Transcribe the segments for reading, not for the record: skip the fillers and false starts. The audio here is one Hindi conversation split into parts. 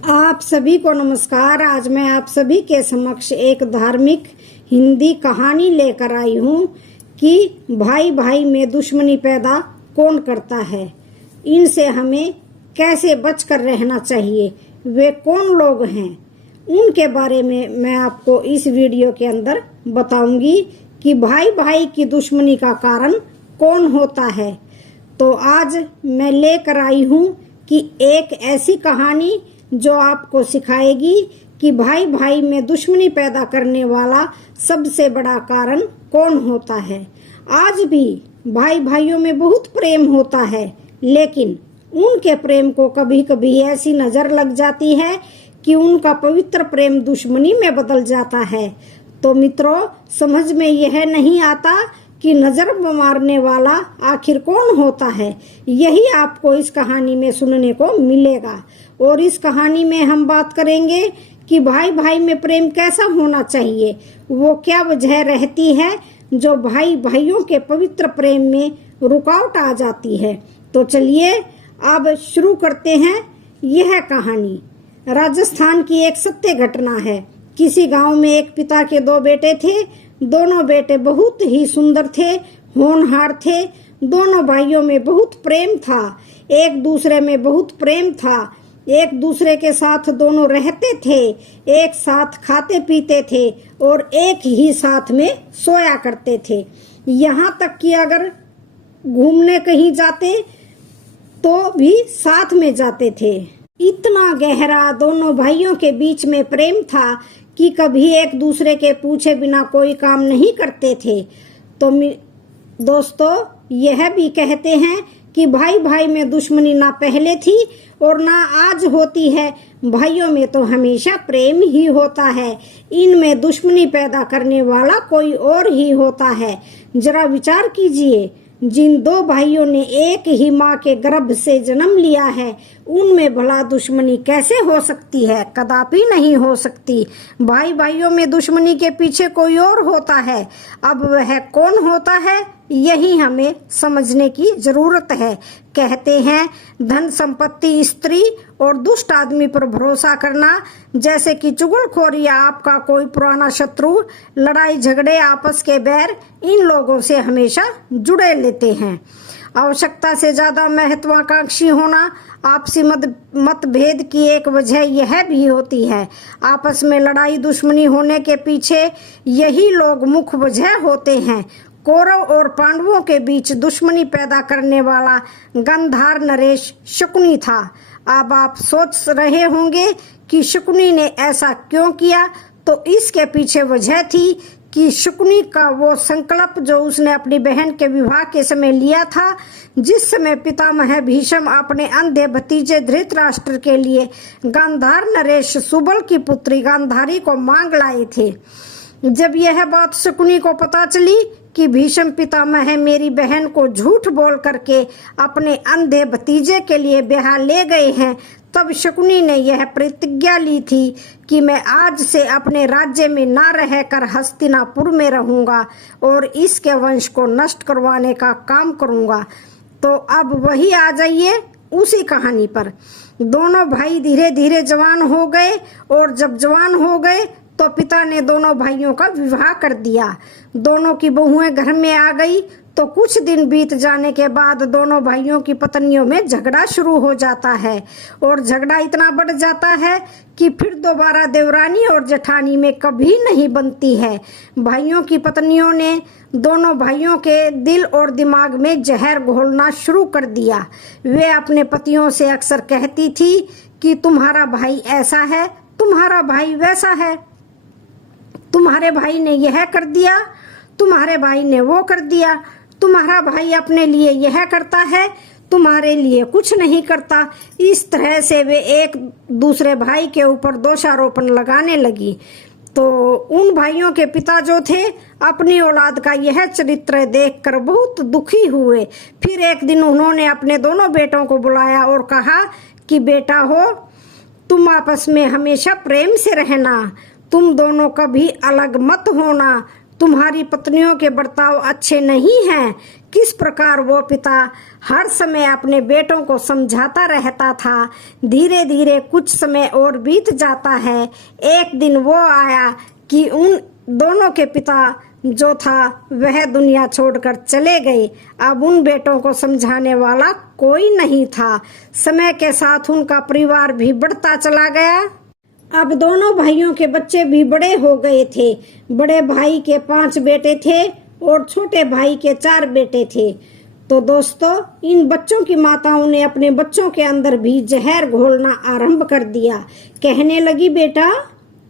आप सभी को नमस्कार। आज मैं आप सभी के समक्ष एक धार्मिक हिंदी कहानी लेकर आई हूँ कि भाई भाई में दुश्मनी पैदा कौन करता है, इनसे हमें कैसे बचकर रहना चाहिए, वे कौन लोग हैं, उनके बारे में मैं आपको इस वीडियो के अंदर बताऊंगी कि भाई भाई की दुश्मनी का कारण कौन होता है। तो आज मैं लेकर आई हूँ कि एक ऐसी कहानी जो आपको सिखाएगी कि भाई भाई में दुश्मनी पैदा करने वाला सबसे बड़ा कारण कौन होता है। आज भी भाई भाइयों में बहुत प्रेम होता है, लेकिन उनके प्रेम को कभी कभी ऐसी नजर लग जाती है कि उनका पवित्र प्रेम दुश्मनी में बदल जाता है। तो मित्रों, समझ में यह नहीं आता कि नजर मारने वाला आखिर कौन होता है। यही आपको इस कहानी में सुनने को मिलेगा। और इस कहानी में हम बात करेंगे कि भाई भाई में प्रेम कैसा होना चाहिए, वो क्या वजह रहती है जो भाई भाइयों के पवित्र प्रेम में रुकावट आ जाती है। तो चलिए अब शुरू करते हैं। यह कहानी राजस्थान की एक सत्य घटना है। किसी गांव में एक पिता के दो बेटे थे। दोनों बेटे बहुत ही सुंदर थे, होनहार थे। दोनों भाइयों में बहुत प्रेम था, एक दूसरे में बहुत प्रेम था। एक दूसरे के साथ दोनों रहते थे, एक साथ खाते पीते थे और एक ही साथ में सोया करते थे। यहाँ तक कि अगर घूमने कहीं जाते तो भी साथ में जाते थे। इतना गहरा दोनों भाइयों के बीच में प्रेम था कि कभी एक दूसरे के पूछे बिना कोई काम नहीं करते थे। तो दोस्तों, यह भी कहते हैं कि भाई भाई में दुश्मनी ना पहले थी और ना आज होती है। भाइयों में तो हमेशा प्रेम ही होता है। इनमें दुश्मनी पैदा करने वाला कोई और ही होता है। जरा विचार कीजिए, जिन दो भाइयों ने एक ही माँ के गर्भ से जन्म लिया है, उनमें भला दुश्मनी कैसे हो सकती है? कदापि नहीं हो सकती। भाई भाइयों में दुश्मनी के पीछे कोई और होता है। अब वह कौन होता है, यही हमें समझने की जरूरत है। कहते हैं, धन संपत्ति, स्त्री और दुष्ट आदमी पर भरोसा करना, जैसे कि चुगलखोरी या आपका कोई पुराना शत्रु, लड़ाई झगड़े, आपस के बैर, इन लोगों से हमेशा जुड़े लेते हैं। आवश्यकता से ज्यादा महत्वाकांक्षी होना, आपसी मतभेद की एक वजह यह भी होती है। आपस में लड़ाई दुश्मनी होने के पीछे यही लोग मुख्य वजह होते हैं। कौरव और पांडवों के बीच दुश्मनी पैदा करने वाला गंधार नरेश शकुनी था। अब आप सोच रहे होंगे कि शकुनी ने ऐसा क्यों किया। तो इसके पीछे वजह थी कि शकुनी का वो संकल्प जो उसने अपनी बहन के विवाह के समय लिया था, जिस समय पितामह भीष्म अपने अंधे भतीजे धृतराष्ट्र के लिए गांधार नरेश सुबल की पुत्री गांधारी को मांग लाए थे। जब यह बात शकुनी को पता चली कि भीष्म पितामह मेरी बहन को झूठ बोल करके अपने अंधे भतीजे के लिए ब्याह ले गए हैं, तब शकुनी ने यह प्रतिज्ञा ली थी कि मैं आज से अपने राज्य में ना रहकर हस्तिनापुर में रहूंगा और इसके वंश को नष्ट करवाने का काम करूंगा। तो अब वही आ जाइए उसी कहानी पर। दोनों भाई धीरे धीरे जवान हो गए और जब जवान हो गए तो पिता ने दोनों भाइयों का विवाह कर दिया। दोनों की बहुएं घर में आ गई तो कुछ दिन बीत जाने के बाद दोनों भाइयों की पत्नियों में झगड़ा शुरू हो जाता है और झगड़ा इतना बढ़ जाता है कि फिर दोबारा देवरानी और जेठानी में कभी नहीं बनती है। भाइयों की पत्नियों ने दोनों भाइयों के दिल और दिमाग में जहर घोलना शुरू कर दिया। वे अपने पतियों से अक्सर कहती थी कि तुम्हारा भाई ऐसा है, तुम्हारा भाई वैसा है, तुम्हारे भाई ने यह कर दिया, तुम्हारे भाई ने वो कर दिया, तुम्हारा भाई अपने लिए यह करता है, तुम्हारे लिए कुछ नहीं करता। इस तरह से वे एक दूसरे भाई के ऊपर दोषारोपण लगाने लगी। तो उन भाइयों के पिता जो थे, अपनी औलाद का यह चरित्र देखकर बहुत दुखी हुए। फिर एक दिन उन्होंने अपने दोनों बेटों को बुलाया और कहा कि बेटा हो, तुम आपस में हमेशा प्रेम से रहना, तुम दोनों कभी अलग मत होना, तुम्हारी पत्नियों के बर्ताव अच्छे नहीं हैं। किस प्रकार वो पिता हर समय अपने बेटों को समझाता रहता था। धीरे धीरे कुछ समय और बीत जाता है। एक दिन वो आया कि उन दोनों के पिता जो था वह दुनिया छोड़कर चले गए। अब उन बेटों को समझाने वाला कोई नहीं था। समय के साथ उनका परिवार भी बढ़ता चला गया। अब दोनों भाइयों के बच्चे भी बड़े हो गए थे। बड़े भाई के 5 बेटे थे और छोटे भाई के 4 बेटे थे। तो दोस्तों, इन बच्चों की माताओं ने अपने बच्चों के अंदर भी जहर घोलना आरंभ कर दिया। कहने लगी, बेटा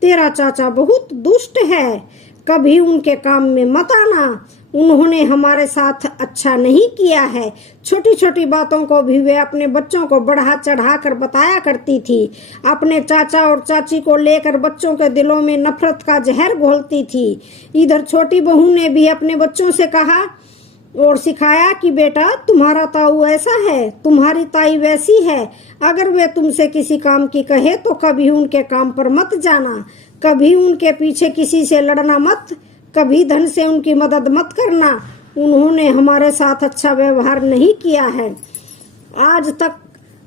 तेरा चाचा बहुत दुष्ट है, कभी उनके काम में मत आना। उन्होंने हमारे साथ अच्छा नहीं किया है। छोटी छोटी बातों को भी वे अपने बच्चों को बढ़ा चढ़ा कर बताया करती थी। अपने चाचा और चाची को लेकर बच्चों के दिलों में नफरत का जहर घोलती थी। इधर छोटी बहू ने भी अपने बच्चों से कहा और सिखाया कि बेटा तुम्हारा ताऊ ऐसा है, तुम्हारी ताई वैसी है। अगर वे तुमसे किसी काम की कहे तो कभी उनके काम पर मत जाना, कभी उनके पीछे किसी से लड़ना मत, कभी धन से उनकी मदद मत करना। उन्होंने हमारे साथ अच्छा व्यवहार नहीं किया है। आज तक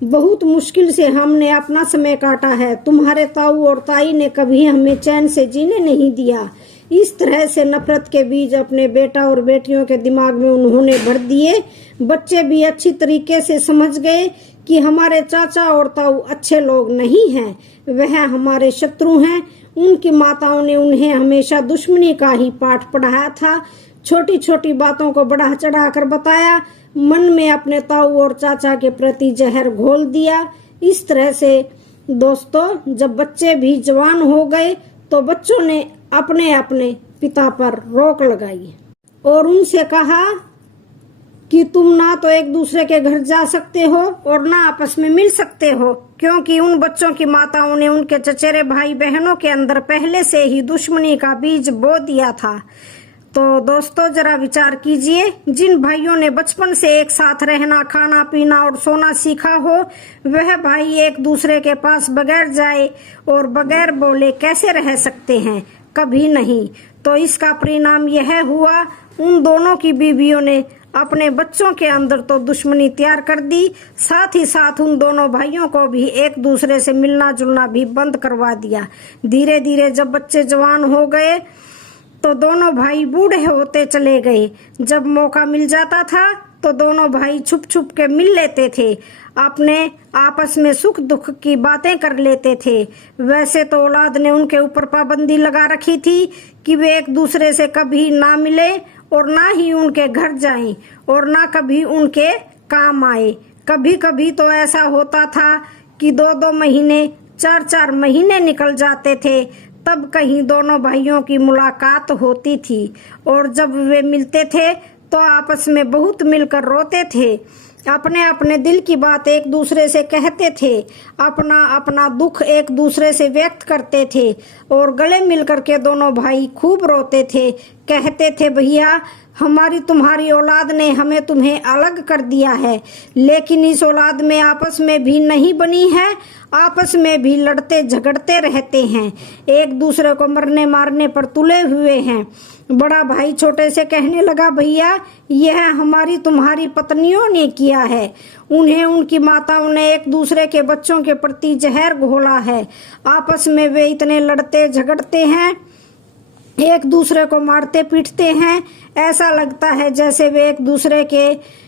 बहुत मुश्किल से हमने अपना समय काटा है। तुम्हारे ताऊ और ताई ने कभी हमें चैन से जीने नहीं दिया। इस तरह से नफरत के बीज अपने बेटा और बेटियों के दिमाग में उन्होंने भर दिए। बच्चे भी अच्छी तरीके से समझ गए कि हमारे चाचा और ताऊ अच्छे लोग नहीं हैं, वह हमारे शत्रु हैं। उनकी माताओं ने उन्हें हमेशा दुश्मनी का ही पाठ पढ़ाया था। छोटी छोटी बातों को बढ़ा चढ़ा कर बताया, मन में अपने ताऊ और चाचा के प्रति जहर घोल दिया। इस तरह से दोस्तों, जब बच्चे भी जवान हो गए तो बच्चों ने अपने अपने पिता पर रोक लगाई और उनसे कहा कि तुम ना तो एक दूसरे के घर जा सकते हो और ना आपस में मिल सकते हो, क्योंकि उन बच्चों की माताओं ने उनके चचेरे भाई बहनों के अंदर पहले से ही दुश्मनी का बीज बो दिया था। तो दोस्तों, जरा विचार कीजिए, जिन भाइयों ने बचपन से एक साथ रहना, खाना पीना और सोना सीखा हो, वह भाई एक दूसरे के पास बगैर जाए और बगैर बोले कैसे रह सकते हैं? कभी नहीं। तो इसका परिणाम यह हुआ, उन दोनों की बीवियों ने अपने बच्चों के अंदर तो दुश्मनी तैयार कर दी, साथ ही साथ उन दोनों भाइयों को भी एक दूसरे से मिलना जुलना भी बंद करवा दिया। धीरे धीरे जब बच्चे जवान हो गए तो दोनों भाई बूढ़े होते चले गए। जब मौका मिल जाता था तो दोनों भाई छुप छुप के मिल लेते थे, अपने आपस में सुख दुख की बातें कर लेते थे। वैसे तो औलाद ने उनके ऊपर पाबंदी लगा रखी थी कि वे एक दूसरे से कभी ना मिले और ना ही उनके घर जाएं और ना कभी उनके काम आए। कभी कभी तो ऐसा होता था कि 2-2 महीने, 4-4 महीने निकल जाते थे, तब कहीं दोनों भाइयों की मुलाकात होती थी और जब वे मिलते थे तो आपस में बहुत मिलकर रोते थे, अपने अपने दिल की बात एक दूसरे से कहते थे, अपना अपना दुख एक दूसरे से व्यक्त करते थे और गले मिलकर के दोनों भाई खूब रोते थे। कहते थे, भैया हमारी तुम्हारी औलाद ने हमें तुम्हें अलग कर दिया है, लेकिन इस औलाद में आपस में भी नहीं बनी है, आपस में भी लड़ते झगड़ते रहते हैं, एक दूसरे को मरने मारने पर तुले हुए हैं। बड़ा भाई छोटे से कहने लगा, भैया यह हमारी तुम्हारी पत्नियों ने किया है, उन्हें उनकी माताओं ने एक दूसरे के बच्चों के प्रति जहर घोला है, आपस में वे इतने लड़ते झगड़ते हैं, एक दूसरे को मारते पीटते हैं, ऐसा लगता है जैसे वे एक दूसरे के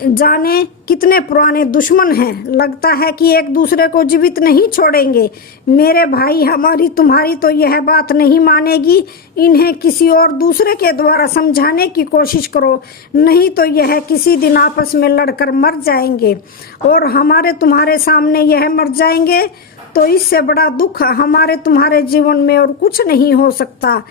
जाने कितने पुराने दुश्मन हैं, लगता है कि एक दूसरे को जीवित नहीं छोड़ेंगे। मेरे भाई, हमारी तुम्हारी तो यह बात नहीं मानेगी, इन्हें किसी और दूसरे के द्वारा समझाने की कोशिश करो, नहीं तो यह किसी दिन आपस में लड़कर मर जाएंगे और हमारे तुम्हारे सामने यह मर जाएंगे, तो इससे बड़ा दुख हमारे तुम्हारे जीवन में और कुछ नहीं हो सकता।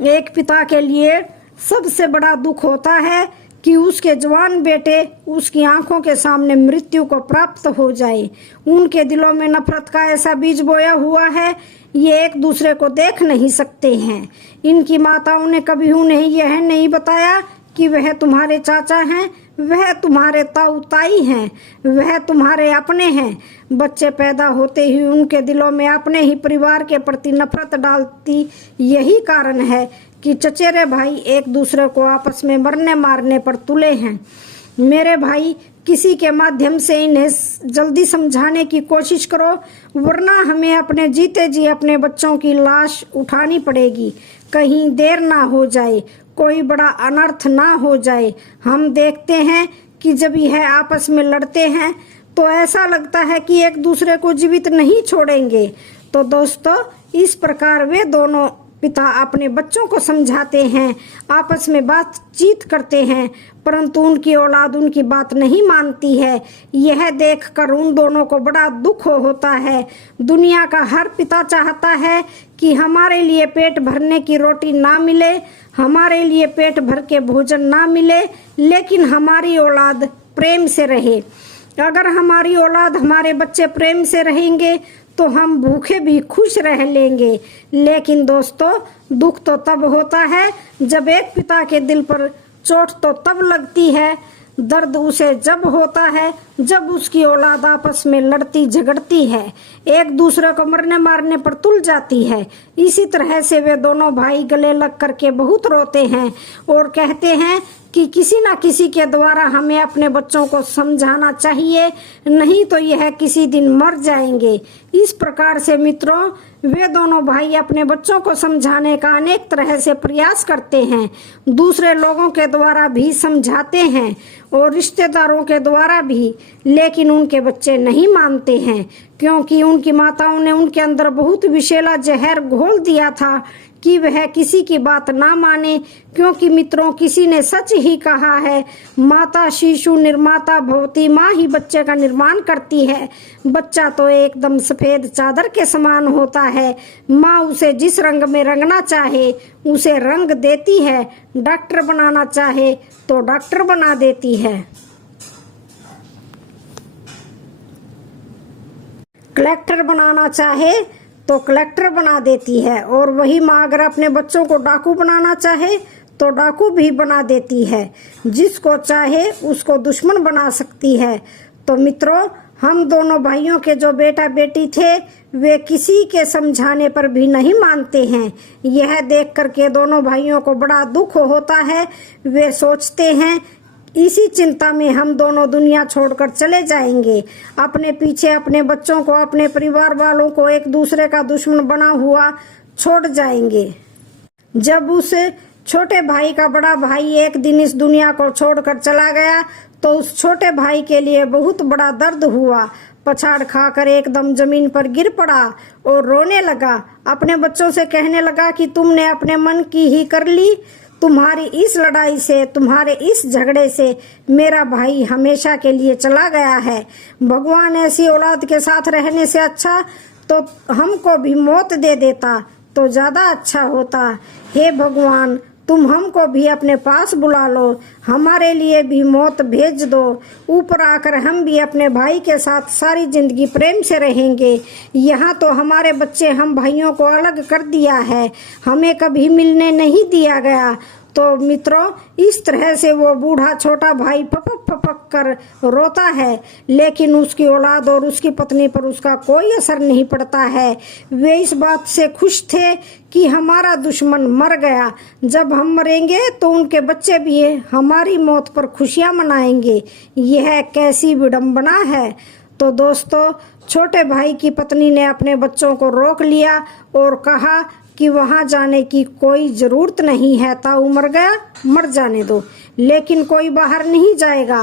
एक पिता के लिए सबसे बड़ा दुख होता है कि उसके जवान बेटे उसकी आंखों के सामने मृत्यु को प्राप्त हो जाए। उनके दिलों में नफरत का ऐसा बीज बोया हुआ है, ये एक दूसरे को देख नहीं सकते हैं। इनकी माताओं ने कभी उन्हें यह नहीं बताया कि वह तुम्हारे चाचा हैं, वह तुम्हारे ताऊ ताई हैं, वह तुम्हारे अपने हैं। बच्चे पैदा होते ही उनके दिलों में अपने ही परिवार के प्रति नफरत डालती यही कारण है कि चचेरे भाई एक दूसरे को आपस में मरने मारने पर तुले हैं। मेरे भाई, किसी के माध्यम से इन्हें जल्दी समझाने की कोशिश करो, वरना हमें अपने जीते जी अपने बच्चों की लाश उठानी पड़ेगी। कहीं देर ना हो जाए, कोई बड़ा अनर्थ ना हो जाए। हम देखते हैं कि जब यह आपस में लड़ते हैं तो ऐसा लगता है कि एक दूसरे को जीवित नहीं छोड़ेंगे। तो दोस्तों, इस प्रकार वे दोनों पिता अपने बच्चों को समझाते हैं, आपस में बातचीत करते हैं, परंतु उनकी औलाद उनकी बात नहीं मानती है। यह देखकर उन दोनों को बड़ा दुख होता है। दुनिया का हर पिता चाहता है कि हमारे लिए पेट भरने की रोटी ना मिले, हमारे लिए पेट भर के भोजन ना मिले, लेकिन हमारी औलाद प्रेम से रहे। अगर हमारी औलाद, हमारे बच्चे प्रेम से रहेंगे तो हम भूखे भी खुश रह लेंगे। लेकिन दोस्तों, दुख तो तब होता है जब एक पिता के दिल पर चोट तो तब लगती है, दर्द उसे जब होता है जब उसकी औलाद आपस में लड़ती झगड़ती है, एक दूसरे को मरने मारने पर तुल जाती है। इसी तरह से वे दोनों भाई गले लग करके बहुत रोते हैं और कहते हैं कि किसी न किसी के द्वारा हमें अपने बच्चों को समझाना चाहिए, नहीं तो यह किसी दिन मर जाएंगे। इस प्रकार से मित्रों, वे दोनों भाई अपने बच्चों को समझाने का अनेक तरह से प्रयास करते हैं, दूसरे लोगों के द्वारा भी समझाते हैं और रिश्तेदारों के द्वारा भी, लेकिन उनके बच्चे नहीं मानते हैं, क्योंकि उनकी माताओं ने उनके अंदर बहुत विषैला जहर घोल दिया था कि वह किसी की बात ना माने। क्योंकि मित्रों, किसी ने सच ही कहा है, माता शिशु निर्माता भवती, माँ ही बच्चे का निर्माण करती है। बच्चा तो एकदम सफेद चादर के समान होता है, माँ उसे जिस रंग में रंगना चाहे उसे रंग देती है, डॉक्टर बनाना चाहे तो डॉक्टर बना देती है, कलेक्टर बनाना चाहे तो कलेक्टर बना देती है, और वही माँ अगर अपने बच्चों को डाकू बनाना चाहे तो डाकू भी बना देती है, जिसको चाहे उसको दुश्मन बना सकती है। तो मित्रों, हम दोनों भाइयों के जो बेटा बेटी थे वे किसी के समझाने पर भी नहीं मानते हैं। यह देख करके दोनों भाइयों को बड़ा दुख होता है। वे सोचते हैं इसी चिंता में हम दोनों दुनिया छोड़कर चले जाएंगे, अपने पीछे अपने बच्चों को, अपने परिवार वालों को एक दूसरे का दुश्मन बना हुआ छोड़ जाएंगे। जब उस छोटे भाई का बड़ा भाई एक दिन इस दुनिया को छोड़कर चला गया तो उस छोटे भाई के लिए बहुत बड़ा दर्द हुआ। पछाड़ खाकर एकदम जमीन पर गिर पड़ा और रोने लगा। अपने बच्चों से कहने लगा कि तुमने अपने मन की ही कर ली, तुम्हारी इस लड़ाई से, तुम्हारे इस झगड़े से मेरा भाई हमेशा के लिए चला गया है। भगवान ऐसी औलाद के साथ रहने से अच्छा तो हमको भी मौत दे देता तो ज्यादा अच्छा होता। हे भगवान, तुम हमको भी अपने पास बुला लो, हमारे लिए भी मौत भेज दो, ऊपर आकर हम भी अपने भाई के साथ सारी जिंदगी प्रेम से रहेंगे। यहाँ तो हमारे बच्चे, हम भाइयों को अलग कर दिया है, हमें कभी मिलने नहीं दिया गया। तो मित्रों, इस तरह से वो बूढ़ा छोटा भाई फपक फपक कर रोता है, लेकिन उसकी औलाद और उसकी पत्नी पर उसका कोई असर नहीं पड़ता है। वे इस बात से खुश थे कि हमारा दुश्मन मर गया, जब हम मरेंगे तो उनके बच्चे भी हमारी मौत पर खुशियां मनाएंगे। यह कैसी विडंबना है। तो दोस्तों, छोटे भाई की पत्नी ने अपने बच्चों को रोक लिया और कहा कि वहां जाने की कोई जरूरत नहीं है, ताऊ मर गया, मर जाने दो। लेकिन कोई बाहर नहीं जाएगा,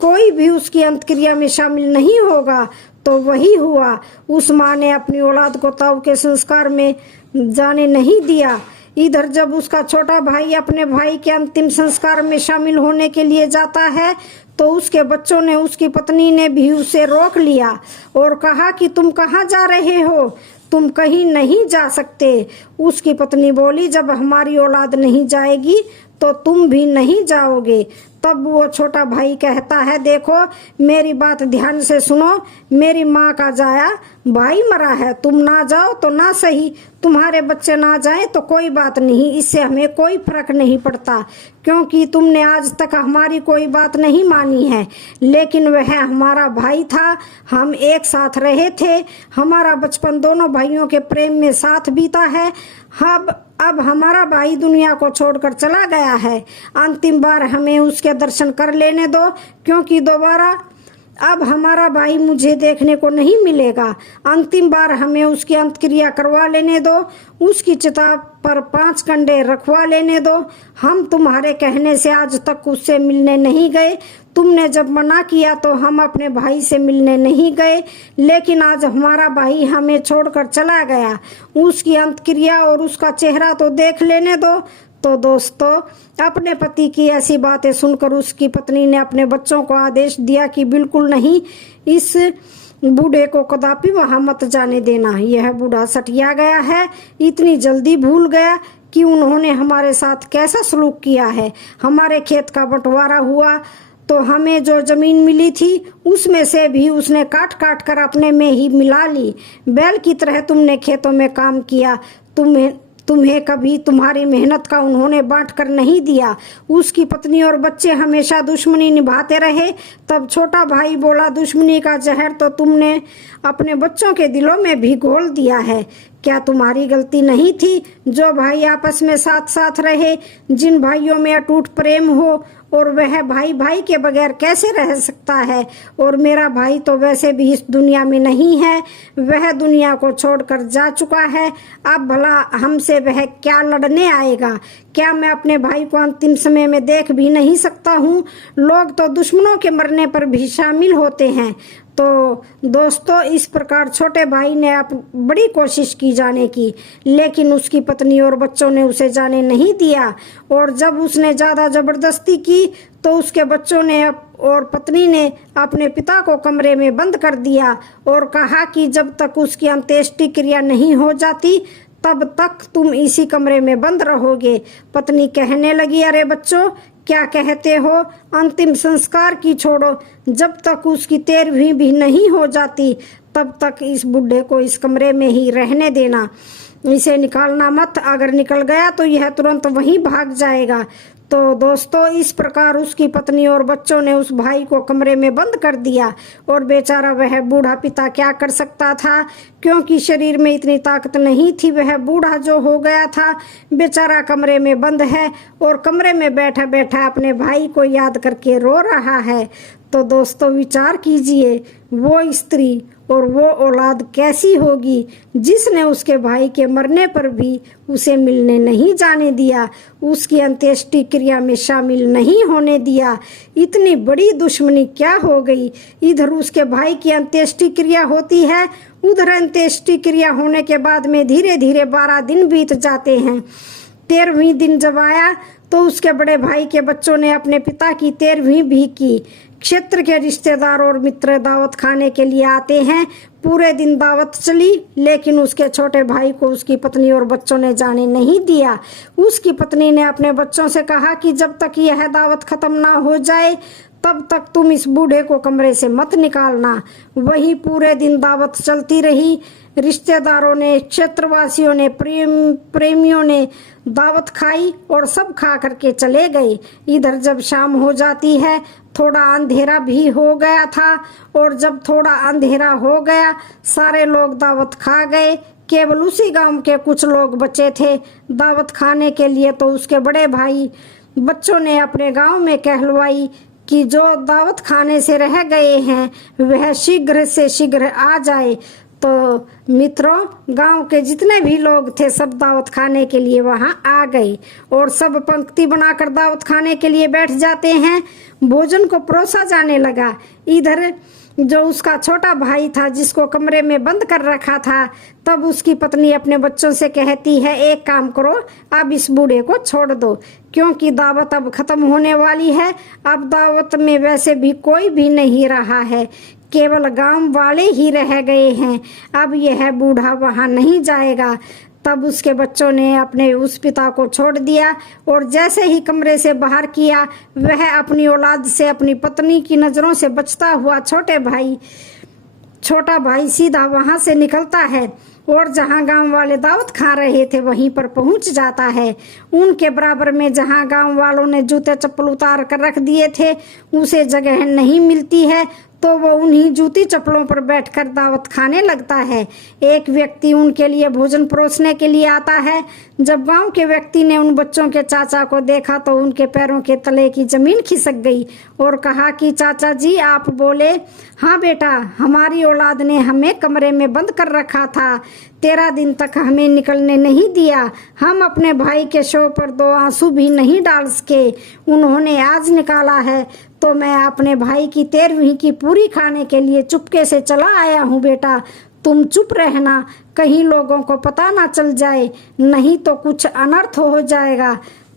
कोई भी उसकी अंतक्रिया में शामिल नहीं होगा। तो वही हुआ, उस माँ ने अपनी औलाद को ताऊ के संस्कार में जाने नहीं दिया। इधर जब उसका छोटा भाई अपने भाई के अंतिम संस्कार में शामिल होने के लिए जाता है तो उसके बच्चों ने, उसकी पत्नी ने भी उसे रोक लिया और कहा कि तुम कहाँ जा रहे हो, तुम कहीं नहीं जा सकते। उसकी पत्नी बोली, जब हमारी औलाद नहीं जाएगी तो तुम भी नहीं जाओगे। तब वो छोटा भाई कहता है, देखो मेरी बात ध्यान से सुनो, मेरी माँ का जाया भाई मरा है, तुम ना जाओ तो ना सही, तुम्हारे बच्चे ना जाएं तो कोई बात नहीं, इससे हमें कोई फर्क नहीं पड़ता, क्योंकि तुमने आज तक हमारी कोई बात नहीं मानी है। लेकिन वह हमारा भाई था, हम एक साथ रहे थे, हमारा बचपन दोनों भाइयों के प्रेम में साथ बीता है। अब अब हमारा भाई दुनिया को छोड़कर चला गया है। अंतिम बार हमें उसके दर्शन कर लेने दो, क्योंकि दोबारा अब हमारा भाई मुझे देखने को नहीं मिलेगा। अंतिम बार हमें उसकी अंत्यक्रिया करवा लेने दो, उसकी चिता पर 5 कंडे रखवा लेने दो। हम तुम्हारे कहने से आज तक उससे मिलने नहीं गए। तुमने जब मना किया तो हम अपने भाई से मिलने नहीं गए, लेकिन आज हमारा भाई हमें छोड़कर चला गया। उसकी अंत्यक्रिया और उसका चेहरा तो देख लेने दो। तो दोस्तों, अपने पति की ऐसी बातें सुनकर उसकी पत्नी ने अपने बच्चों को आदेश दिया कि बिल्कुल नहीं, इस बूढ़े को कदापि वहां मत जाने देना। यह बूढ़ा सटिया गया है, इतनी जल्दी भूल गया कि उन्होंने हमारे साथ कैसा सलूक किया है। हमारे खेत का बंटवारा हुआ तो हमें जो जमीन मिली थी उसमें से भी उसने काट काट कर अपने में ही मिला ली। बैल की तरह तुमने खेतों में काम किया, तुम्हें कभी तुम्हारी मेहनत का उन्होंने बांट कर नहीं दिया। उसकी पत्नी और बच्चे हमेशा दुश्मनी निभाते रहे। तब छोटा भाई बोला, दुश्मनी का जहर तो तुमने अपने बच्चों के दिलों में भी घोल दिया है। क्या तुम्हारी गलती नहीं थी? जो भाई आपस में साथ साथ रहे, जिन भाइयों में अटूट प्रेम हो, और वह भाई भाई के बगैर कैसे रह सकता है? और मेरा भाई तो वैसे भी इस दुनिया में नहीं है, वह दुनिया को छोड़कर जा चुका है। अब भला हमसे वह क्या लड़ने आएगा? क्या मैं अपने भाई को अंतिम समय में देख भी नहीं सकता हूँ? लोग तो दुश्मनों के मरने पर भी शामिल होते हैं। तो दोस्तों, इस प्रकार छोटे भाई ने बड़ी कोशिश की जाने की, लेकिन उसकी पत्नी और बच्चों ने उसे जाने नहीं दिया। और जब उसने ज्यादा जबरदस्ती की तो उसके बच्चों ने और पत्नी ने अपने पिता को कमरे में बंद कर दिया और कहा कि जब तक उसकी अंत्येष्टि क्रिया नहीं हो जाती तब तक तुम इसी कमरे में बंद रहोगे। पत्नी कहने लगी, अरे बच्चों, क्या कहते हो? अंतिम संस्कार की छोड़ो, जब तक उसकी 13वीं भी नहीं हो जाती तब तक इस बुढ़े को इस कमरे में ही रहने देना, इसे निकालना मत। अगर निकल गया तो यह तुरंत वहीं भाग जाएगा। तो दोस्तों, इस प्रकार उसकी पत्नी और बच्चों ने उस भाई को कमरे में बंद कर दिया। और बेचारा वह बूढ़ा पिता क्या कर सकता था, क्योंकि शरीर में इतनी ताकत नहीं थी। वह बूढ़ा जो हो गया था, बेचारा कमरे में बंद है और कमरे में बैठा बैठा अपने भाई को याद करके रो रहा है। तो दोस्तों, विचार कीजिए, वो स्त्री और वो औलाद कैसी होगी जिसने उसके भाई के मरने पर भी उसे मिलने नहीं जाने दिया, उसकी अंत्येष्टि क्रिया में शामिल नहीं होने दिया। इतनी बड़ी दुश्मनी क्या हो गई? इधर उसके भाई की अंत्येष्टि क्रिया होती है, उधर अंत्येष्टि क्रिया होने के बाद में धीरे धीरे 12 दिन बीत जाते हैं। 13वीं दिन जब आया तो उसके बड़े भाई के बच्चों ने अपने पिता की 13वीं भी की। क्षेत्र के रिश्तेदार और मित्र दावत खाने के लिए आते हैं। पूरे दिन दावत चली, लेकिन उसके छोटे भाई को उसकी पत्नी और बच्चों ने जाने नहीं दिया। उसकी पत्नी ने अपने बच्चों से कहा कि जब तक यह दावत खत्म ना हो जाए तब तक तुम इस बूढ़े को कमरे से मत निकालना। वही पूरे दिन दावत चलती रही। रिश्तेदारों ने, क्षेत्रवासियों ने, प्रेमियों ने दावत खाई और सब खा करके चले गए। इधर जब शाम हो जाती है, थोड़ा अंधेरा भी हो गया था, और जब थोड़ा अंधेरा हो गया सारे लोग दावत खा गए। केवल उसी गांव के कुछ लोग बचे थे दावत खाने के लिए। तो उसके बड़े भाई बच्चों ने अपने गांव में कहलवाई कि जो दावत खाने से रह गए हैं वह शीघ्र से शीघ्र आ जाए। तो मित्रों, गांव के जितने भी लोग थे सब दावत खाने के लिए वहां आ गए और सब पंक्ति बनाकर दावत खाने के लिए बैठ जाते हैं। भोजन को परोसा जाने लगा। इधर जो उसका छोटा भाई था जिसको कमरे में बंद कर रखा था, तब उसकी पत्नी अपने बच्चों से कहती है, एक काम करो, अब इस बूढ़े को छोड़ दो, क्योंकि दावत अब खत्म होने वाली है। अब दावत में वैसे भी कोई भी नहीं रहा है, केवल गांव वाले ही रह गए हैं। अब यह बूढ़ा वहां नहीं जाएगा। तब उसके बच्चों ने अपने उस पिता को छोड़ दिया और जैसे ही कमरे से बाहर किया, वह अपनी औलाद से, अपनी पत्नी की नजरों से बचता हुआ छोटा भाई सीधा वहां से निकलता है और जहां गांव वाले दावत खा रहे थे वहीं पर पहुंच जाता है। उनके बराबर में जहां गांव वालों ने जूते चप्पल उतार कर रख दिए थे उसे जगह नहीं मिलती है। तो वो उन्हीं जूती चप्पलों पर बैठकर दावत खाने लगता है। एक व्यक्ति उनके लिए भोजन परोसने के लिए आता है। जब गांव के व्यक्ति ने उन बच्चों के चाचा को देखा तो उनके पैरों के तले की जमीन खिसक गई और कहा कि चाचा जी आप बोले, हाँ बेटा, हमारी औलाद ने हमें कमरे में बंद कर रखा था, 13 दिन तक हमें निकलने नहीं दिया, हम अपने भाई के शव पर 2 आंसू भी नहीं डाल सके, उन्होंने आज निकाला है तो मैं अपने भाई की 13वीं की पूरी खाने के लिए चुपके से चला आया हूँ। बेटा तुम चुप रहना, कहीं लोगों को पता ना चल जाए, नहीं तो कुछ अनर्थ हो जाएगा।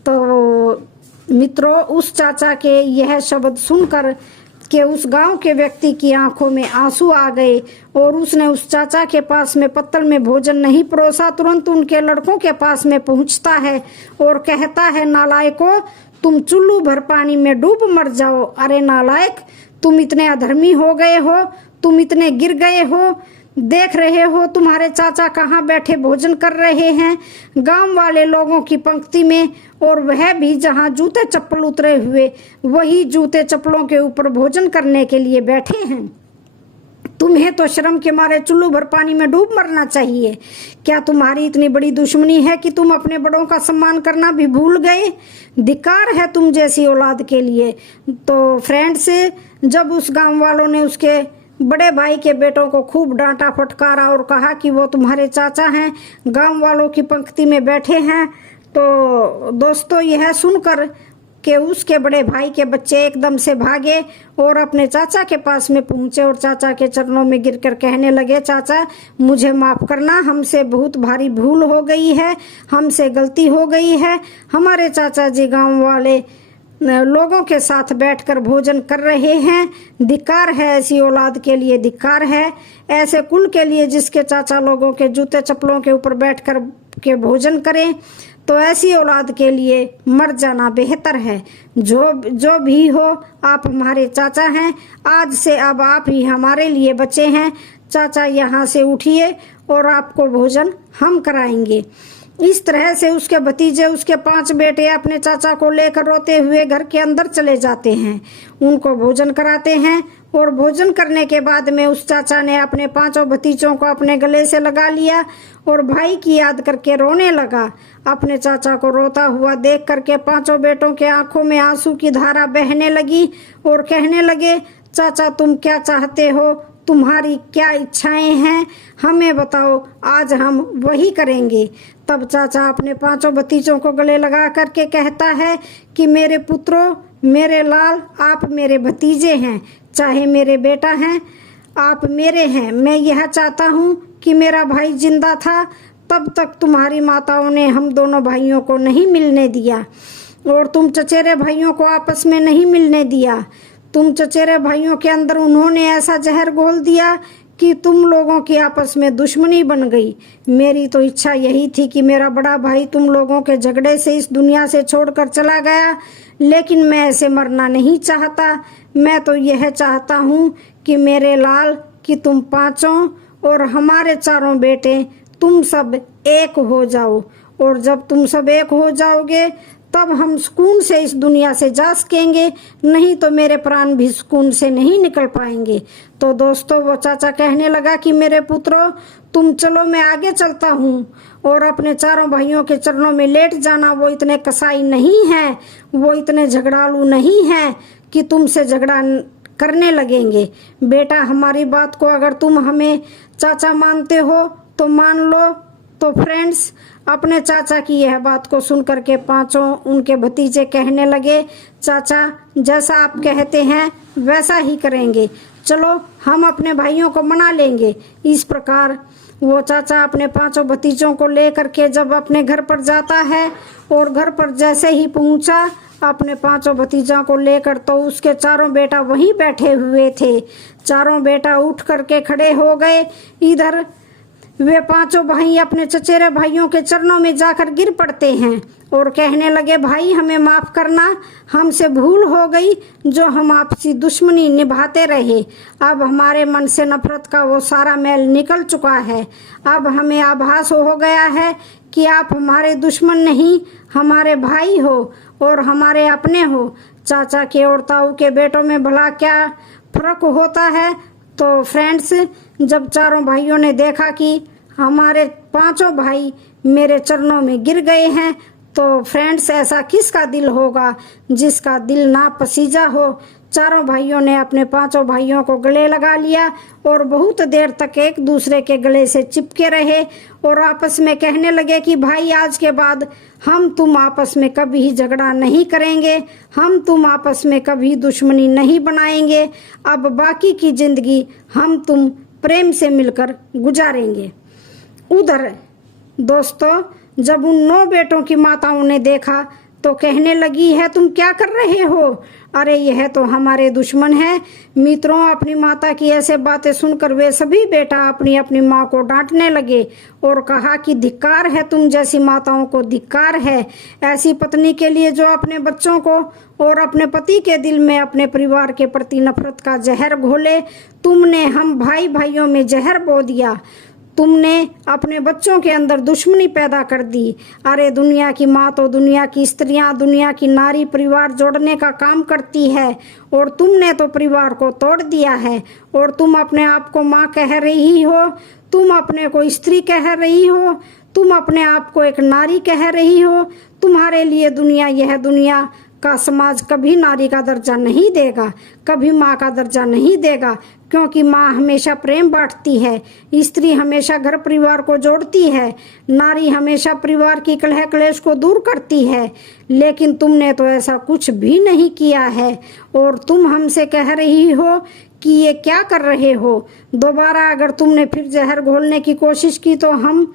तो मित्रों, उस चाचा के यह शब्द सुनकर के उस गांव के व्यक्ति की आंखों में आंसू आ गए और उसने उस चाचा के पास में पत्तल में भोजन नहीं परोसा, तुरंत उनके लड़कों के पास में पहुंचता है और कहता है, नालायकों, तुम चुल्लू भर पानी में डूब मर जाओ। अरे नालायक, तुम इतने अधर्मी हो गए हो, तुम इतने गिर गए हो, देख रहे हो तुम्हारे चाचा कहाँ बैठे भोजन कर रहे हैं, गांव वाले लोगों की पंक्ति में, और वह भी जहाँ जूते चप्पल उतरे हुए वही जूते चप्पलों के ऊपर भोजन करने के लिए बैठे हैं। तुम्हें तो शर्म के मारे चुल्लू भर पानी में डूब मरना चाहिए। क्या तुम्हारी इतनी बड़ी दुश्मनी है कि तुम अपने बड़ों का सम्मान करना भी भूल गए? धिक्कार है तुम जैसी औलाद के लिए। तो फ्रेंड्स, जब उस गांव वालों ने उसके बड़े भाई के बेटों को खूब डांटा फटकारा और कहा कि वो तुम्हारे चाचा हैं, गांव वालों की पंक्ति में बैठे हैं, तो दोस्तों यह सुनकर कि उसके बड़े भाई के बच्चे एकदम से भागे और अपने चाचा के पास में पहुंचे और चाचा के चरणों में गिरकर कहने लगे, चाचा मुझे माफ करना, हमसे बहुत भारी भूल हो गई है, हमसे गलती हो गई है। हमारे चाचा जी गांव वाले लोगों के साथ बैठकर भोजन कर रहे हैं। धिक्कार है ऐसी औलाद के लिए, धिक्कार है ऐसे कुल के लिए जिसके चाचा लोगों के जूते चप्पलों के ऊपर बैठकर के भोजन करें। तो ऐसी औलाद के लिए मर जाना बेहतर है। जो भी हो, आप हमारे चाचा हैं, आज से अब आप ही हमारे लिए बचे हैं। चाचा यहाँ से उठिए और आपको भोजन हम कराएंगे। इस तरह से उसके भतीजे, उसके 5 बेटे अपने चाचा को लेकर रोते हुए घर के अंदर चले जाते हैं, उनको भोजन कराते हैं और भोजन करने के बाद में उस चाचा ने अपने 5 भतीजों को अपने गले से लगा लिया और भाई की याद करके रोने लगा। अपने चाचा को रोता हुआ देख करके 5 बेटों के आंखों में आंसू की धारा बहने लगी और कहने लगे, चाचा तुम क्या चाहते हो, तुम्हारी क्या इच्छाएं हैं, हमें बताओ, आज हम वही करेंगे। तब चाचा अपने 5 भतीजों को गले लगा करके कहता है कि मेरे पुत्रों, मेरे लाल, आप मेरे भतीजे हैं, चाहे मेरे बेटा हैं, आप मेरे हैं। मैं यह चाहता हूँ कि मेरा भाई जिंदा था तब तक तुम्हारी माताओं ने हम दोनों भाइयों को नहीं मिलने दिया और तुम चचेरे भाइयों को आपस में नहीं मिलने दिया। तुम चचेरे भाइयों के अंदर उन्होंने ऐसा जहर घोल दिया कि तुम लोगों की आपस में दुश्मनी बन गई। मेरी तो इच्छा यही थी कि मेरा बड़ा भाई तुम लोगों के झगड़े से इस दुनिया से छोड़कर चला गया, लेकिन मैं ऐसे मरना नहीं चाहता। मैं तो यह चाहता हूँ कि मेरे लाल, कि तुम 5 और हमारे 4 बेटे, तुम सब एक हो जाओ, और जब तुम सब एक हो जाओगे तब हम सुकून से इस दुनिया से जा सकेंगे, नहीं तो मेरे प्राण भी सुकून से नहीं निकल पाएंगे। तो दोस्तों, वो चाचा कहने लगा कि मेरे पुत्रों, तुम चलो, मैं आगे चलता हूँ और अपने 4 भाइयों के चरणों में लेट जाना। वो इतने कसाई नहीं है, वो इतने झगड़ालू नहीं है कि तुमसे झगड़ा करने लगेंगे। बेटा, हमारी बात को अगर तुम हमें चाचा मानते हो तो मान लो। तो फ्रेंड्स, अपने चाचा की यह बात को सुन करके 5 उनके भतीजे कहने लगे, चाचा जैसा आप कहते हैं वैसा ही करेंगे, चलो हम अपने भाइयों को मना लेंगे। इस प्रकार वो चाचा अपने 5 भतीजों को लेकर के जब अपने घर पर जाता है और घर पर जैसे ही पहुंचा अपने 5 भतीजा को लेकर, तो उसके 4 बेटा वहीं बैठे हुए थे। 4 बेटा उठ करके खड़े हो गए। इधर वे 5 भाई अपने चचेरे भाइयों के चरणों में जाकर गिर पड़ते हैं और कहने लगे, भाई हमें माफ करना, हमसे भूल हो गई जो हम आपसी दुश्मनी निभाते रहे। अब हमारे मन से नफरत का वो सारा मैल निकल चुका है। अब हमें आभास हो गया है कि आप हमारे दुश्मन नहीं, हमारे भाई हो और हमारे अपने हो। चाचा के और ताऊ के बेटों में भला क्या फर्क होता है। तो फ्रेंड्स, जब चारों भाइयों ने देखा कि हमारे पांचों भाई मेरे चरणों में गिर गए हैं, तो फ्रेंड्स ऐसा किसका दिल होगा जिसका दिल ना पसीजा हो। चारों भाइयों ने अपने पांचों भाइयों को गले लगा लिया और बहुत देर तक एक दूसरे के गले से चिपके रहे और आपस में कहने लगे कि भाई, आज के बाद हम तुम आपस में कभी झगड़ा नहीं करेंगे, हम तुम आपस में कभी दुश्मनी नहीं बनाएंगे, अब बाकी की जिंदगी हम तुम प्रेम से मिलकर गुजारेंगे। उधर दोस्तों, जब उन 9 बेटों की माताओं ने देखा तो कहने लगी है, तुम क्या कर रहे हो? अरे यह तो हमारे दुश्मन है। मित्रों, अपनी माता की ऐसे बातें सुनकर वे सभी बेटा अपनी अपनी माँ को डांटने लगे और कहा कि धिक्कार है, तुम जैसी माताओं को धिक्कार है। ऐसी पत्नी के लिए जो अपने बच्चों को और अपने पति के दिल में अपने परिवार के प्रति नफरत का जहर घोले। तुमने हम भाई भाइयों में जहर बो दिया, तुमने अपने बच्चों के अंदर दुश्मनी पैदा कर दी। अरे दुनिया की माँ तो दुनिया की स्त्रियां, दुनिया की नारी परिवार जोड़ने का काम करती है और तुमने तो परिवार को तोड़ दिया है। और तुम अपने आप को माँ कह रही हो, तुम अपने को स्त्री कह रही हो, तुम अपने आप को एक नारी कह रही हो। तुम्हारे लिए दुनिया, यह दुनिया का समाज कभी नारी का दर्जा नहीं देगा, कभी माँ का दर्जा नहीं देगा, क्योंकि माँ हमेशा प्रेम बांटती है, स्त्री हमेशा घर परिवार को जोड़ती है, नारी हमेशा परिवार की कलह क्लेश को दूर करती है। लेकिन तुमने तो ऐसा कुछ भी नहीं किया है और तुम हमसे कह रही हो कि ये क्या कर रहे हो। दोबारा अगर तुमने फिर जहर घोलने की कोशिश की तो हम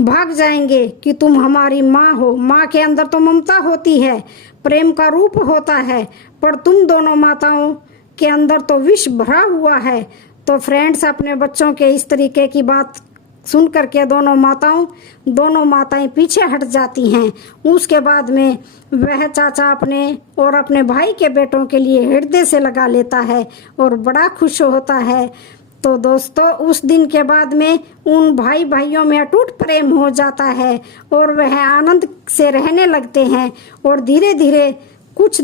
भाग जाएंगे कि तुम हमारी माँ हो। माँ के अंदर तो ममता होती है, प्रेम का रूप होता है, पर तुम दोनों माताओं के अंदर तो विष भरा हुआ है। तो फ्रेंड्स, अपने बच्चों के इस तरीके की बात सुन करके दोनों माताएं पीछे हट जाती हैं। उसके बाद में वह चाचा अपने और अपने भाई के बेटों के लिए हृदय से लगा लेता है और बड़ा खुश होता है। तो दोस्तों, उस दिन के बाद में उन भाई भाइयों में अटूट प्रेम हो जाता है और वह आनंद से रहने लगते हैं। और धीरे धीरे कुछ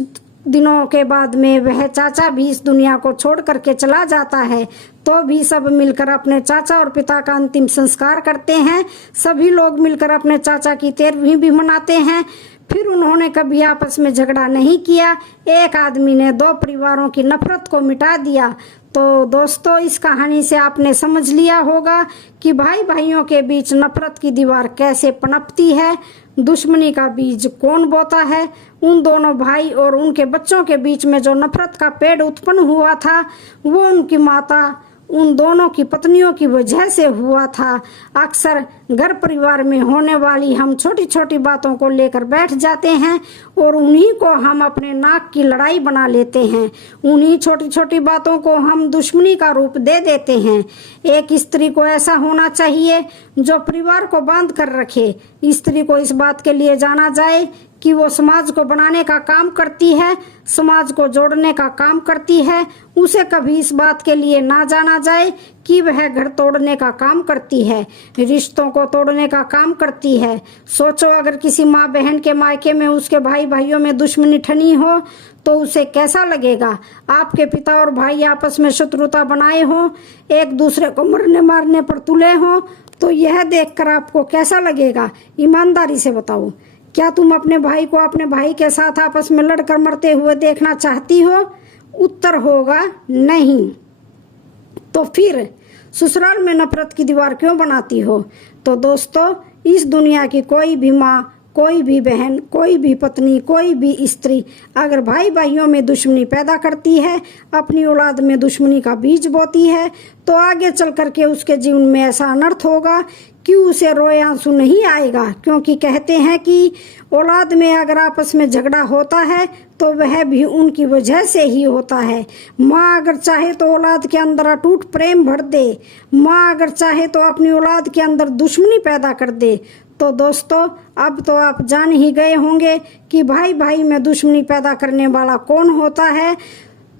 दिनों के बाद में वह चाचा भी इस दुनिया को छोड़ करके चला जाता है। तो भी सब मिलकर अपने चाचा और पिता का अंतिम संस्कार करते हैं। सभी लोग मिलकर अपने चाचा की 13वीं भी मनाते हैं। फिर उन्होंने कभी आपस में झगड़ा नहीं किया। एक आदमी ने 2 परिवारों की नफरत को मिटा दिया। तो दोस्तों, इस कहानी से आपने समझ लिया होगा कि भाई भाइयों के बीच नफरत की दीवार कैसे पनपती है, दुश्मनी का बीज कौन बोता है। उन दोनों भाई और उनके बच्चों के बीच में जो नफरत का पेड़ उत्पन्न हुआ था, वो उनकी माता, उन दोनों की पत्नियों की वजह से हुआ था। अक्सर घर परिवार में होने वाली हम छोटी छोटी बातों को लेकर बैठ जाते हैं और उन्हीं को हम अपने नाक की लड़ाई बना लेते हैं। उन्हीं छोटी छोटी बातों को हम दुश्मनी का रूप दे देते हैं। एक स्त्री को ऐसा होना चाहिए जो परिवार को बांध कर रखे। स्त्री को इस बात के लिए जाना जाए कि वो समाज को बनाने का काम करती है, समाज को जोड़ने का काम करती है। उसे कभी इस बात के लिए ना जाना जाए कि वह घर तोड़ने का काम करती है, रिश्तों को तोड़ने का काम करती है। सोचो, अगर किसी माँ बहन के मायके में उसके भाई भाइयों में दुश्मनी ठनी हो तो उसे कैसा लगेगा। आपके पिता और भाई आपस में शत्रुता बनाए हो, एक दूसरे को मरने मारने पर तुले हो, तो यह देखकर आपको कैसा लगेगा? ईमानदारी से बताओ, क्या तुम अपने भाई को अपने भाई के साथ आपस में लड़कर मरते हुए देखना चाहती हो? उत्तर होगा नहीं। तो फिर ससुराल में नफरत की दीवार क्यों बनाती हो? तो दोस्तों, इस दुनिया की कोई भी माँ, कोई भी बहन, कोई भी पत्नी, कोई भी स्त्री अगर भाई भाइयों में दुश्मनी पैदा करती है, अपनी औलाद में दुश्मनी का बीज बोती है, तो आगे चल करके उसके जीवन में ऐसा अनर्थ होगा कि उसे रोए आंसू नहीं आएगा। क्योंकि कहते हैं कि औलाद में अगर आपस में झगड़ा होता है तो वह भी उनकी वजह से ही होता है। माँ अगर चाहे तो औलाद के अंदर अटूट प्रेम भर दे, माँ अगर चाहे तो अपनी औलाद के अंदर दुश्मनी पैदा कर दे। तो दोस्तों, अब तो आप जान ही गए होंगे कि भाई भाई में दुश्मनी पैदा करने वाला कौन होता है।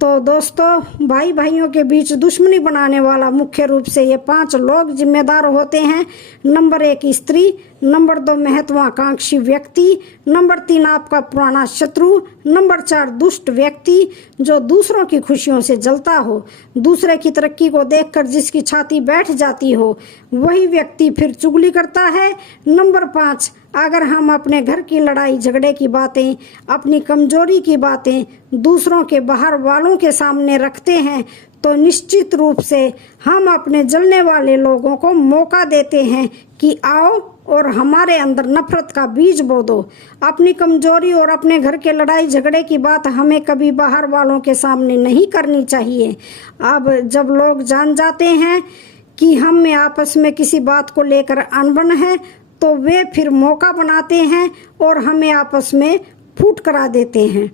तो दोस्तों, भाई भाइयों के बीच दुश्मनी बनाने वाला मुख्य रूप से ये 5 लोग जिम्मेदार होते हैं। नंबर 1 स्त्री, नंबर 2 महत्वाकांक्षी व्यक्ति, नंबर 3 आपका पुराना शत्रु, नंबर 4 दुष्ट व्यक्ति जो दूसरों की खुशियों से जलता हो, दूसरे की तरक्की को देखकर जिसकी छाती बैठ जाती हो, वही व्यक्ति फिर चुगली करता है। नंबर 5, अगर हम अपने घर की लड़ाई झगड़े की बातें, अपनी कमजोरी की बातें दूसरों के बाहर वालों के सामने रखते हैं तो निश्चित रूप से हम अपने जलने वाले लोगों को मौका देते हैं कि आओ और हमारे अंदर नफरत का बीज बो दो। अपनी कमजोरी और अपने घर के लड़ाई झगड़े की बात हमें कभी बाहर वालों के सामने नहीं करनी चाहिए। अब जब लोग जान जाते हैं कि हम में आपस में किसी बात को लेकर अनबन है तो वे फिर मौका बनाते हैं और हमें आपस में फूट करा देते हैं।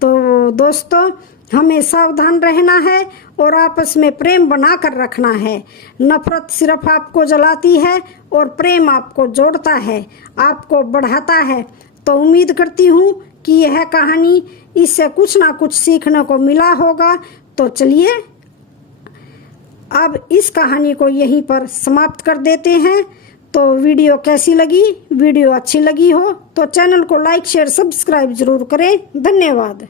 तो दोस्तों, हमें सावधान रहना है और आपस में प्रेम बनाकर रखना है। नफरत सिर्फ आपको जलाती है और प्रेम आपको जोड़ता है, आपको बढ़ाता है। तो उम्मीद करती हूँ कि यह कहानी इससे कुछ ना कुछ सीखने को मिला होगा। तो चलिए अब इस कहानी को यहीं पर समाप्त कर देते हैं। तो वीडियो कैसी लगी? वीडियो अच्छी लगी हो तो चैनल को लाइक शेयर सब्सक्राइब जरूर करें। धन्यवाद।